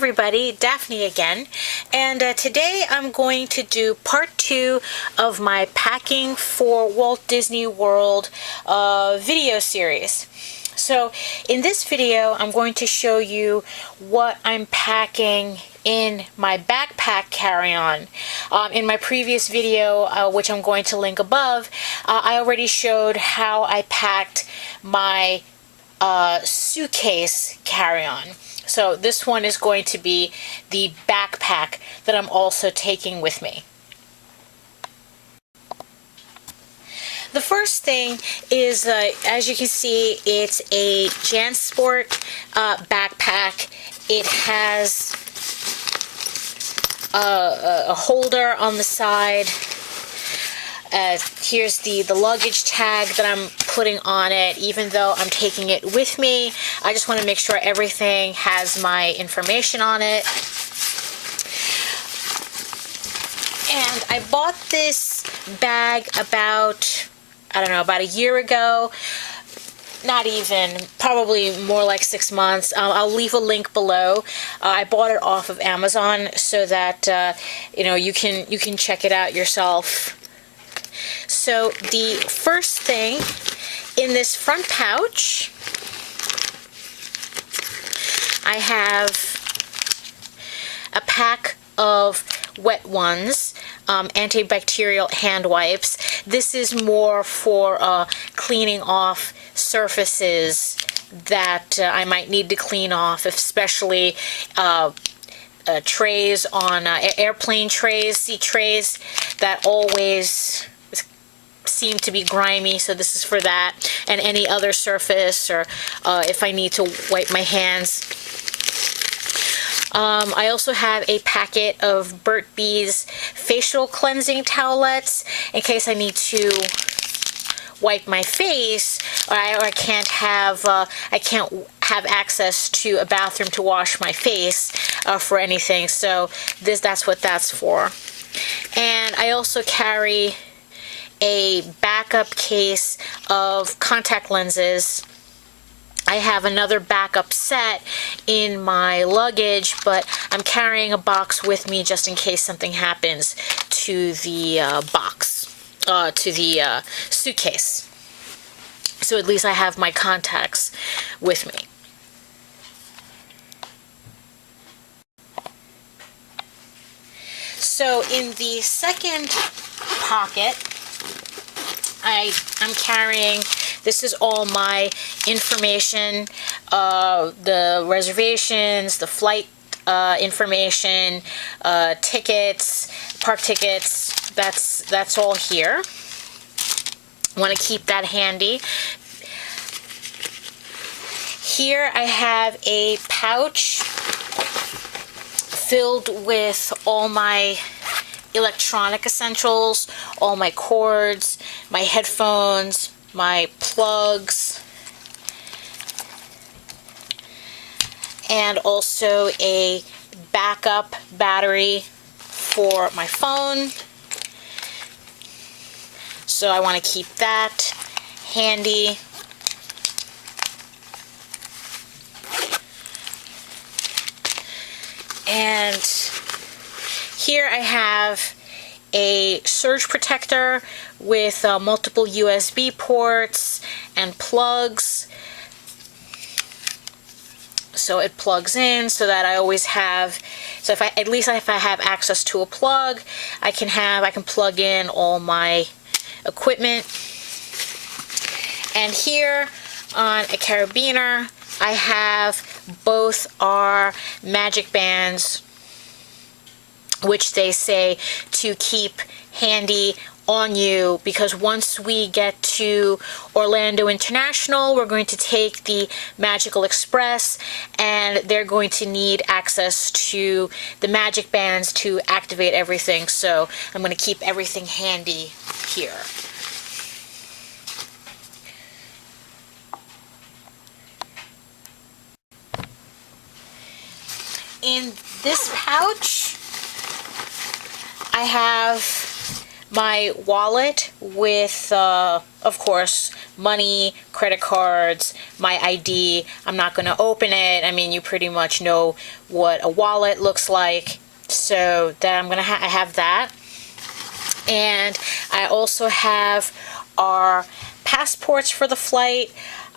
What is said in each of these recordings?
everybody, Daphne again, and today I'm going to do part 2 of my Packing for Walt Disney World video series. So in this video I'm going to show you what I'm packing in my backpack carry-on. In my previous video, which I'm going to link above, I already showed how I packed my suitcase carry-on. So this one is going to be the backpack that I'm also taking with me. The first thing is, as you can see, it's a JanSport backpack. It has a holder on the side. Here's the luggage tag that I'm putting on it. Even though I'm taking it with me, I just want to make sure everything has my information on it. And I bought this bag about, I don't know, about a year ago. Not even, probably more like 6 months. I'll leave a link below. I bought it off of Amazon so that you know, you can check it out yourself. So the first thing in this front pouch, I have a pack of Wet Ones, antibacterial hand wipes. This is more for cleaning off surfaces that I might need to clean off, especially trays on airplane trays, seat trays that always seem to be grimy, so this is for that, and any other surface, or if I need to wipe my hands. I also have a packet of Burt Bees facial cleansing towelettes in case I need to wipe my face, or I can't have access to a bathroom to wash my face for anything. So that's what that's for. And I also carry a backup case of contact lenses. I have another backup set in my luggage, but I'm carrying a box with me just in case something happens to the suitcase. So at least I have my contacts with me. So in the second pocket, I'm carrying, this is all my information, the reservations, the flight information, tickets, park tickets, that's all here. I want to keep that handy. Here I have a pouch filled with all my electronic essentials, all my cords, my headphones, my plugs, and also a backup battery for my phone. So I want to keep that handy. And here I have a surge protector with multiple USB ports and plugs. So it plugs in so that I always have, so if I have access to a plug, I can plug in all my equipment. And here on a carabiner, I have both our magic bands, which they say to keep handy on you, because once we get to Orlando International, we're going to take the Magical Express, and they're going to need access to the magic bands to activate everything. So I'm going to keep everything handy here. In this pouch, I have my wallet with, of course, money, credit cards, my ID. I'm not going to open it. I mean, you pretty much know what a wallet looks like. So that I'm going to I have that. And I also have our passports for the flight.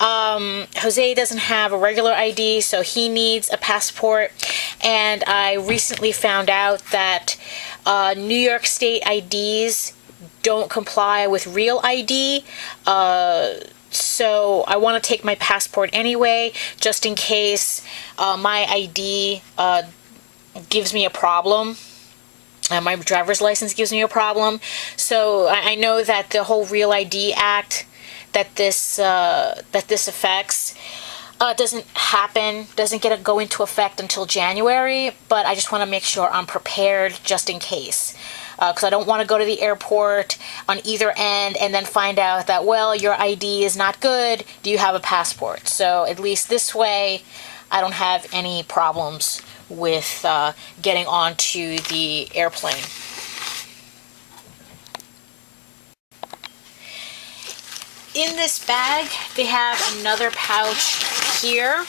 Jose doesn't have a regular ID, so he needs a passport. And I recently found out that New York State IDs don't comply with real ID. So I want to take my passport anyway, just in case my ID gives me a problem. My driver's license gives me a problem. So I know that the whole Real ID Act that this affects doesn't go into effect until January, but I just want to make sure I'm prepared just in case. Because I don't want to go to the airport on either end and then find out that, well, your ID is not good. Do you have a passport? So at least this way, I don't have any problems with getting onto the airplane. In this bag, they have another pouch here.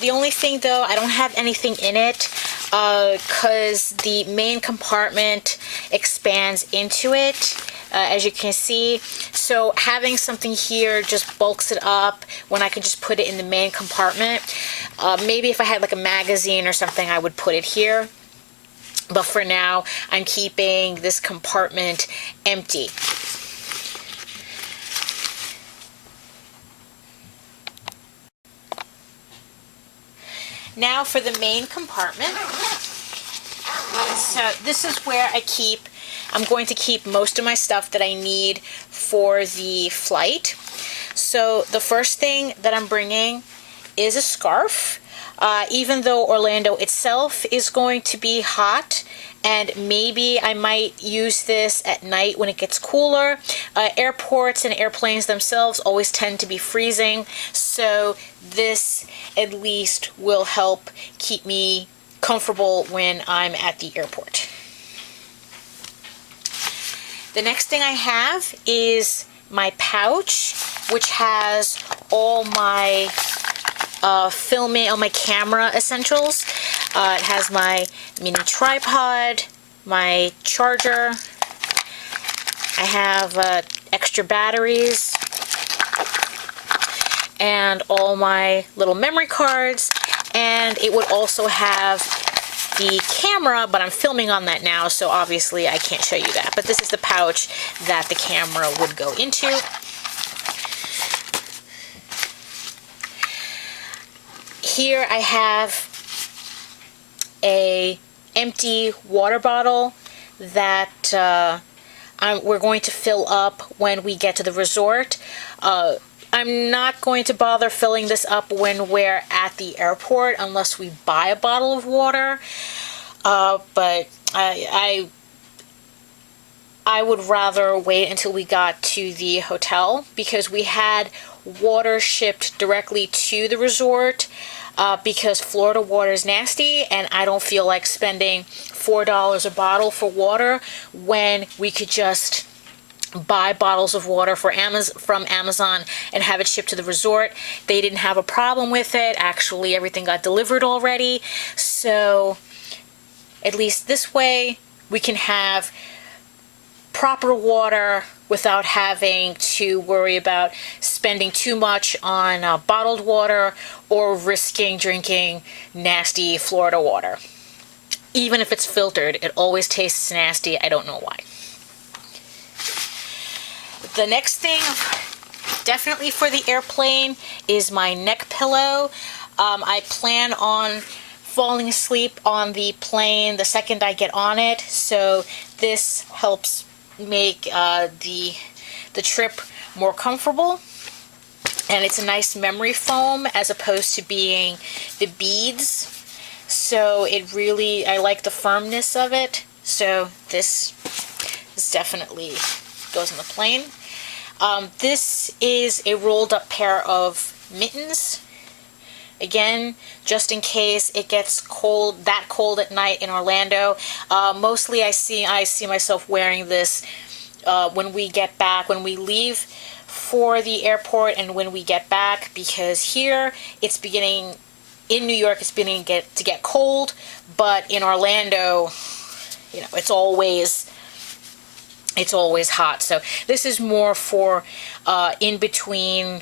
The only thing though, I don't have anything in it because the main compartment expands into it, as you can see. So having something here just bulks it up when I can just put it in the main compartment. Maybe if I had like a magazine or something, I would put it here. But for now, I'm keeping this compartment empty. Now for the main compartment. So this is where I'm going to keep most of my stuff that I need for the flight. So the first thing that I'm bringing is a scarf. Even though Orlando itself is going to be hot, and maybe I might use this at night when it gets cooler. Airports and airplanes themselves always tend to be freezing, so this at least will help keep me comfortable when I'm at the airport. The next thing I have is my pouch, which has all my filming, all my camera essentials. It has my mini tripod, my charger. I have extra batteries and all my little memory cards, and it would also have the camera, but I'm filming on that now, so obviously I can't show you that. But this is the pouch that the camera would go into. Here I have a empty water bottle that we're going to fill up when we get to the resort. I'm not going to bother filling this up when we're at the airport unless we buy a bottle of water. But I would rather wait until we got to the hotel, because we had water shipped directly to the resort. Because Florida water is nasty, and I don't feel like spending $4 a bottle for water when we could just buy bottles of water from Amazon and have it shipped to the resort. They didn't have a problem with it. Actually, everything got delivered already. So at least this way we can have proper water without having to worry about spending too much on bottled water or risking drinking nasty Florida water. Even if it's filtered, it always tastes nasty. I don't know why. The next thing, definitely for the airplane, is my neck pillow. I plan on falling asleep on the plane the second I get on it, so this helps make the trip more comfortable. And it's a nice memory foam as opposed to being the beads, so it really, I like the firmness of it. So this definitely goes in the plane. This is a rolled up pair of mittens again, just in case it gets cold, that cold at night in Orlando. Mostly I see myself wearing this when we get back, when we leave for the airport and when we get back, because here it's beginning, in New York it's beginning to get cold, but in Orlando, you know, it's always hot. So this is more for in between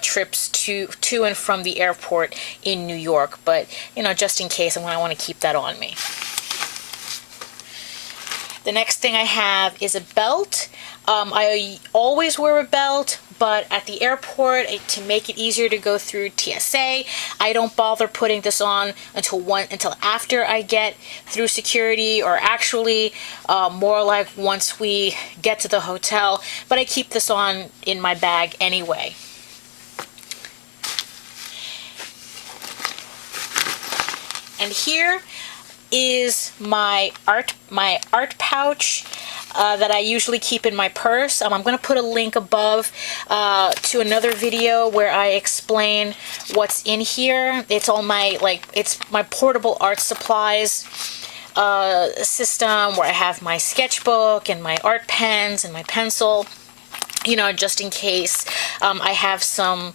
trips to and from the airport in New York, but you know, just in case, I want to keep that on me. The next thing I have is a belt. I always wear a belt, but at the airport, to make it easier to go through TSA, I don't bother putting this on until after I get through security, or actually more like once we get to the hotel, but I keep this on in my bag anyway. And here is my art pouch that I usually keep in my purse. I'm going to put a link above to another video where I explain what's in here. It's all my, it's my portable art supplies system, where I have my sketchbook and my art pens and my pencil, you know, just in case I have some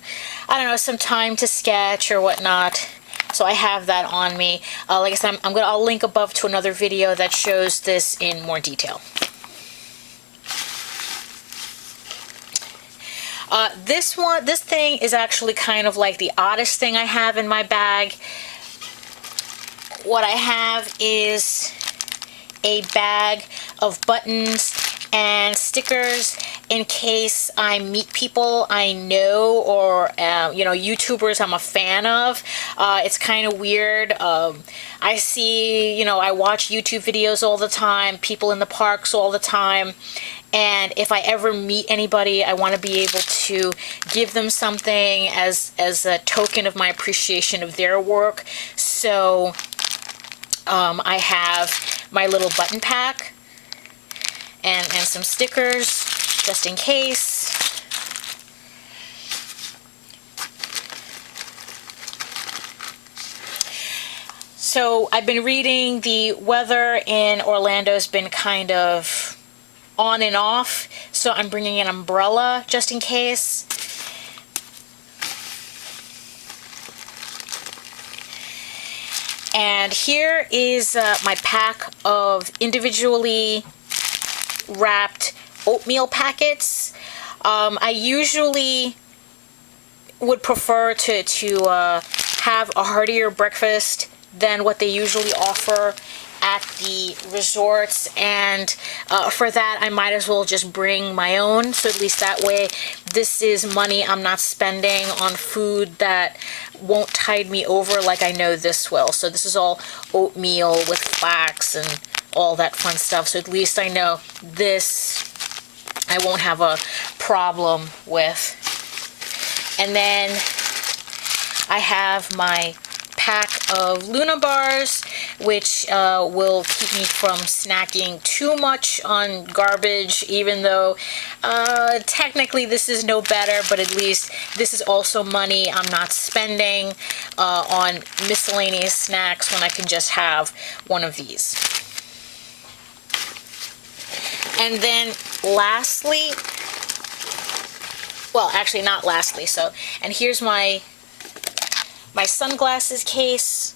time to sketch or whatnot. So I have that on me. Like I said, I'll link above to another video that shows this in more detail. This thing is actually kind of like the oddest thing I have in my bag. What I have is a bag of buttons and stickers in case I meet people I know, or you know, YouTubers I'm a fan of. It's kind of weird. I see, you know, I watch YouTube videos all the time, people in the parks all the time, and if I ever meet anybody, I want to be able to give them something as a token of my appreciation of their work. So I have my little button pack and some stickers just in case. So I've been reading the weather in Orlando's been kind of on and off, so I'm bringing an umbrella just in case. And here is my pack of individually wrapped oatmeal packets. I usually would prefer to have a heartier breakfast than what they usually offer at the resorts, and for that I might as well just bring my own, so at least that way this is money I'm not spending on food that won't tide me over like I know this will. So this is all oatmeal with flax and all that fun stuff, so at least I know this I won't have a problem with. And then I have my pack of Luna bars, which will keep me from snacking too much on garbage, even though technically this is no better, but at least this is also money I'm not spending on miscellaneous snacks when I can just have one of these. And then lastly, well, actually not lastly, so, and here's my sunglasses case,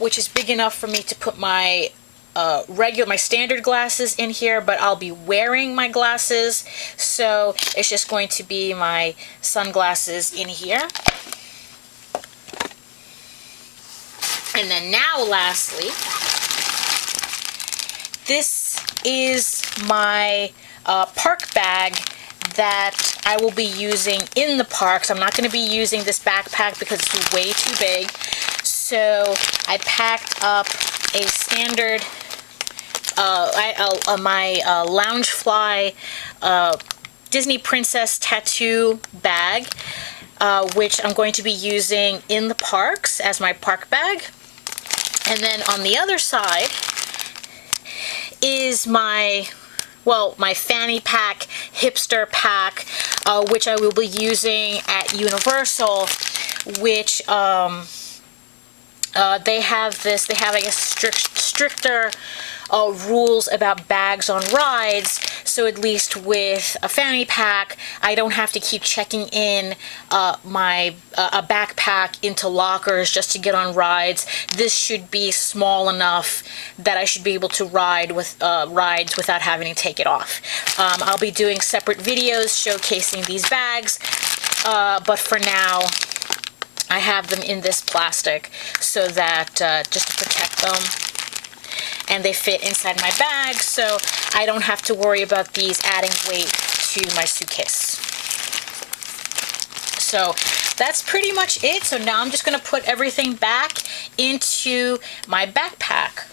which is big enough for me to put my my standard glasses in here, but I'll be wearing my glasses, so it's just going to be my sunglasses in here. And then now lastly, this is my park bag that I will be using in the parks. I'm not going to be using this backpack because it's way too big. So I packed up a standard, my Loungefly Disney Princess tattoo bag, which I'm going to be using in the parks as my park bag. And then on the other side is my fanny pack, hipster pack, which I will be using at Universal, which they have I guess stricter rules about bags on rides, so at least with a fanny pack I don't have to keep checking in my a backpack into lockers just to get on rides. This should be small enough that I should be able to ride with rides without having to take it off. I'll be doing separate videos showcasing these bags, but for now I have them in this plastic so that just to protect them, and they fit inside my bag, so I don't have to worry about these adding weight to my suitcase. So that's pretty much it. So now I'm just going to put everything back into my backpack.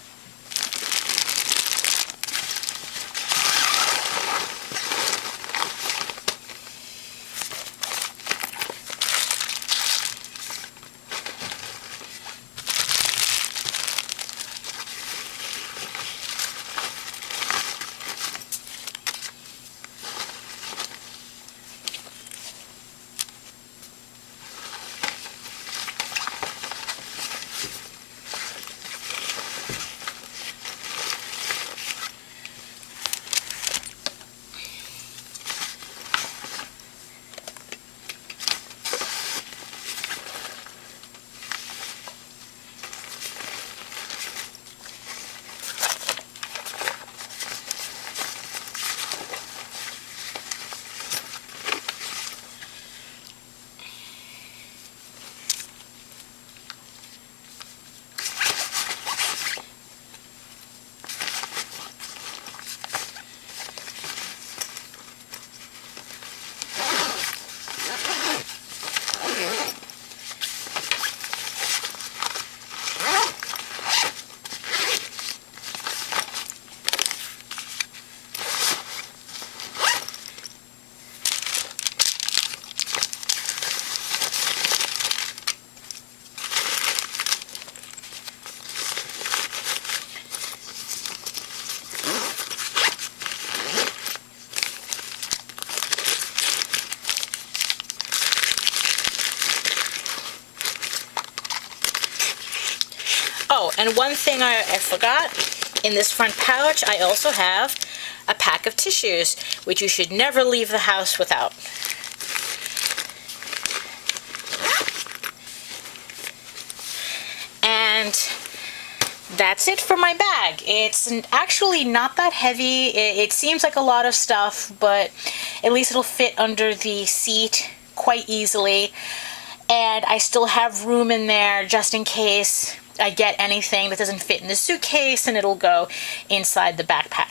Oh, and one thing I forgot, in this front pouch I also have a pack of tissues, which you should never leave the house without. And that's it for my bag. It's actually not that heavy. It seems like a lot of stuff, but at least it'll fit under the seat quite easily. And I still have room in there just in case I get anything that doesn't fit in the suitcase, and it'll go inside the backpack.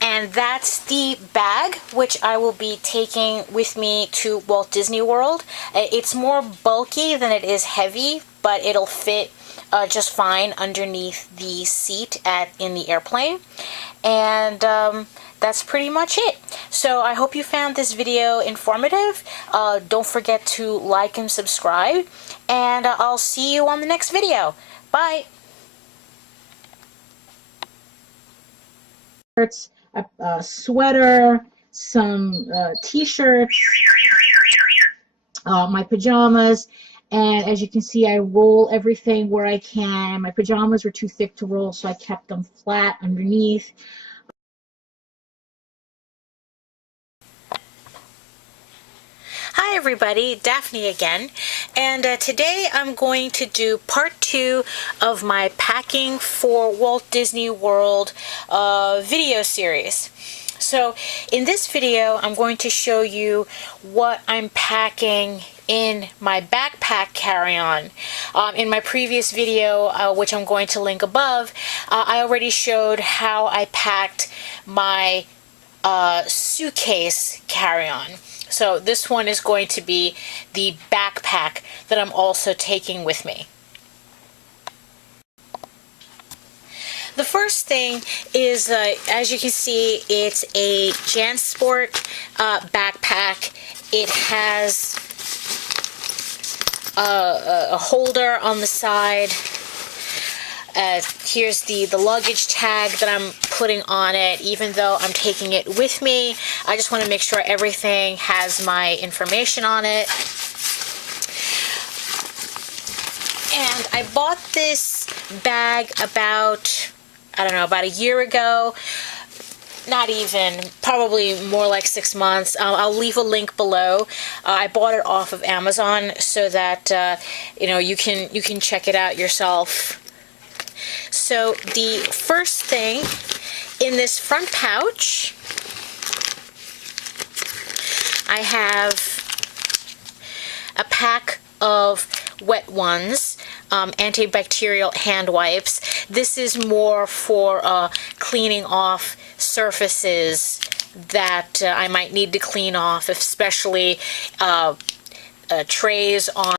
And that's the bag which I will be taking with me to Walt Disney World. It's more bulky than it is heavy, but it'll fit just fine underneath the seat in the airplane. And that's pretty much it. So I hope you found this video informative. Don't forget to like and subscribe, and I'll see you on the next video. Bye! A sweater, some t-shirts, my pajamas, and as you can see I roll everything where I can. My pajamas were too thick to roll, so I kept them flat underneath. Hi everybody, Daphne again, and today I'm going to do part 2 of my Packing for Walt Disney World video series. So in this video I'm going to show you what I'm packing in my backpack carry-on. In my previous video, which I'm going to link above, I already showed how I packed my suitcase carry-on. So this one is going to be the backpack that I'm also taking with me. The first thing is, as you can see, it's a JanSport backpack. It has a holder on the side. Here's the luggage tag that I'm putting on it. Even though I'm taking it with me, I just want to make sure everything has my information on it. And I bought this bag about, I don't know, about a year ago. Not even, probably more like 6 months. I'll leave a link below. I bought it off of Amazon so that you know, you can check it out yourself. So the first thing in this front pouch, I have a pack of wet ones, antibacterial hand wipes. This is more for cleaning off surfaces that I might need to clean off, especially trays on